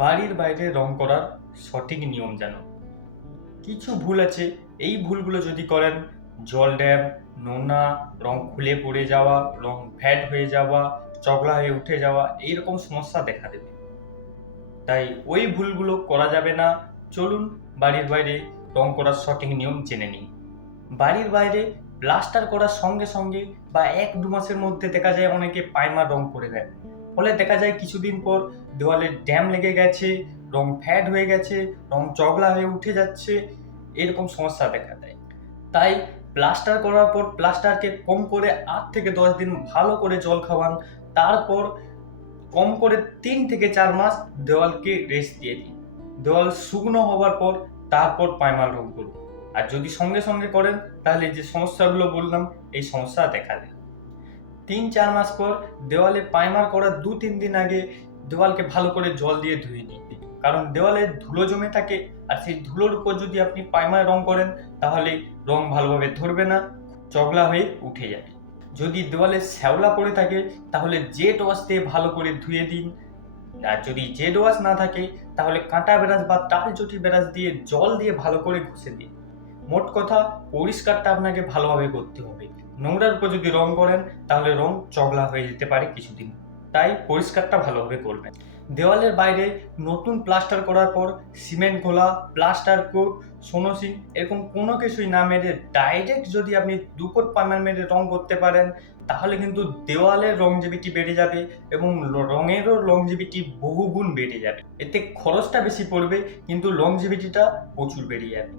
বাড়ির বাইরে রং করার সঠিক নিয়ম জানো। কিছু ভুল আছে, এই ভুলগুলো যদি করেন জল ড্যাম, নোনা, রং খুলে পড়ে যাওয়া, রং ফ্যাড হয়ে যাওয়া, চগলা হয়ে উঠে যাওয়া এইরকম সমস্যা দেখা দেবে। তাই ওই ভুলগুলো করা যাবে না। চলুন বাড়ির বাইরে রং করার সঠিক নিয়ম জেনে নিই। বাড়ির বাইরে প্লাস্টার করার সঙ্গে সঙ্গে বা 1-2 মাসের মধ্যে দেখা যায় অনেকে প্রাইমার রং করে দেয়। ফলে দেখা যায় কিছুদিন পর দেওয়ালে ড্যাম লেগে গেছে, রং ফ্যাড হয়ে গেছে, রং চগলা হয়ে উঠে যাচ্ছে, এরকম সমস্যা দেখা দেয়। তাই প্লাস্টার করার পর প্লাস্টারকে কম করে 8 থেকে 10 দিন ভালো করে জল খাওয়ান। তারপর কম করে 3 থেকে 4 মাস দেওয়ালকে রেস্ট দিয়ে দিন। দেওয়াল শুকনো হওয়ার পর তারপর প্রাইমার রং করুন। আর যদি সঙ্গে সঙ্গে করেন তাহলে যে সমস্যাগুলো বললাম এই সমস্যা দেখা দেয়। 3-4 মাস পর দেওয়ালে প্রাইমার করার 2-3 দিন আগে দেওয়ালকে ভালো করে জল দিয়ে ধুয়ে নিন। কারণ দেওয়ালে ধুলো জমে থাকে, আর সেই ধুলোর উপর যদি আপনি প্রাইমার রং করেন তাহলে রং ভালোভাবে ধরবে না, চগলা হয়ে উঠে যাবে। যদি দেওয়ালে শ্যাওলা পড়ে থাকে তাহলে জেট ওয়াশ দিয়ে ভালো করে ধুয়ে দিন। আর যদি জেড ওয়াশ না থাকে তাহলে কাঁটা ব্রাশ বা তালচটি ব্রাশ দিয়ে জল দিয়ে ভালো করে ঘষে দিন। মোট কথা পরিষ্কারটা আপনাকে ভালোভাবে করতে হবে। নোংরার উপর যদি রং করেন তাহলে রং চগলা হয়ে যেতে পারে কিছুদিন, তাই পরিষ্কারটা ভালোভাবে করবেন। দেওয়ালের বাইরে নতুন প্লাস্টার করার পর সিমেন্ট ঘোলা, প্লাস্টার কোট, সোনোসিং এরকম কোনো কিছুই না মেরে ডাইরেক্ট যদি আপনি 2 কোট প্রাইমার মেরে রং করতে পারেন তাহলে কিন্তু দেওয়ালের লংজিভিটি বেড়ে যাবে এবং রঙেরও লংজিভিটি বহুগুণ বেড়ে যাবে। এতে খরচটা বেশি পড়বে কিন্তু লংজিভিটিটা প্রচুর বেড়ে যাবে।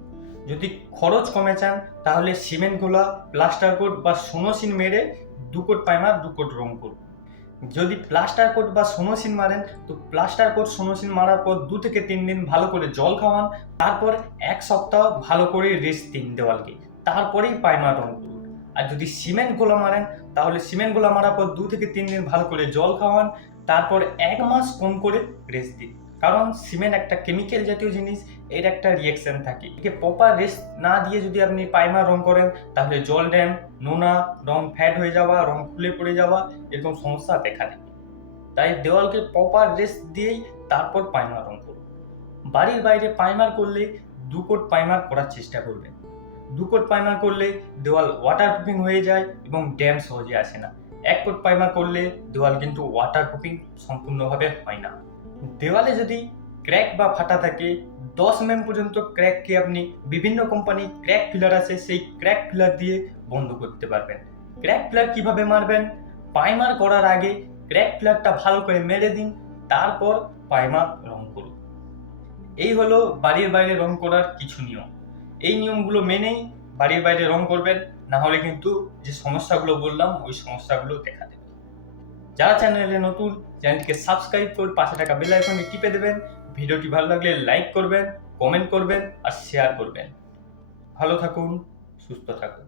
যদি খরচ কমে চান তাহলে সিমেন্ট ঘোলা, প্লাস্টার কোট বা সোনোসিন মেরে 2 কোট প্রাইমার 2 কোট রং করুন। যদি প্লাস্টার কোট বা সোনোসিন মারেন তো প্লাস্টার কোট সোনোসিন মারার পর 2 থেকে 3 দিন ভালো করে জল খাওয়ান, তারপর 1 সপ্তাহ ভালো করে রেস্ট দিন দেওয়ালকে, তারপরেই প্রাইমার রং করুন। আর যদি সিমেন্ট গোলা মারেন তাহলে সিমেন্ট গোলা মারার পর 2 থেকে 3 দিন ভালো করে জল খাওয়ান, তারপর 1 মাস কম করে রেস্ট দিন। কারণ সিমেন্ট একটা কেমিক্যাল জাতীয় জিনিস, এর একটা রিঅ্যাকশন থাকে। একে প্রপার রেস্ট না দিয়ে যদি আপনি প্রাইমার রং করেন তাহলে জল ড্যাম, নোনা, রং ফ্যাড হয়ে যাওয়া, রং খুলে পড়ে যাওয়া এরকম সমস্যা দেখা দেবে। তাই দেওয়ালকে প্রপার রেস্ট দিয়েই তারপর প্রাইমার রং করুন। বাড়ির বাইরে প্রাইমার করলে 2 কোট প্রাইমার করার চেষ্টা করবেন। 2 কোট প্রাইমার করলে দেওয়াল ওয়াটারপ্রুফিং হয়ে যায় এবং ড্যাম সহজে আসে না। 1 কোট প্রাইমার করলে দেওয়াল কিন্তু ওয়াটারপ্রুফিং সম্পূর্ণভাবে হয় না। দেওয়ালে যদি ক্র্যাক বা ফাটা থাকে 10 mm পর্যন্ত ক্র্যাককে আপনি বিভিন্ন কোম্পানি ক্র্যাক ফিলার আছে সেই ক্র্যাক ফিলার দিয়ে বন্ধ করতে পারবেন। ক্র্যাক ফিলার কিভাবে মারবেন? প্রাইমার করার আগে ক্র্যাক ফিলারটা ভালো করে মেরে দিন, তারপর প্রাইমার রং করুন। এই হলো বাড়ির বাইরে রং করার কিছু নিয়ম। এই নিয়মগুলো মেনেই বাড়ির বাইরে রং করবেন, না হলে কিন্তু যে সমস্যাগুলো বললাম ওই সমস্যাগুলো দেখা দেবে। যারা চ্যানেলে নতুন, চ্যানেলটিকে সাবস্ক্রাইব করে পাশে থাকা বেল আইকনটি টিপে দেবেন। ভিডিওটি ভালো লাগলে লাইক করবেন, কমেন্ট করবেন আর শেয়ার করবেন। ভালো থাকুন, সুস্থ থাকুন।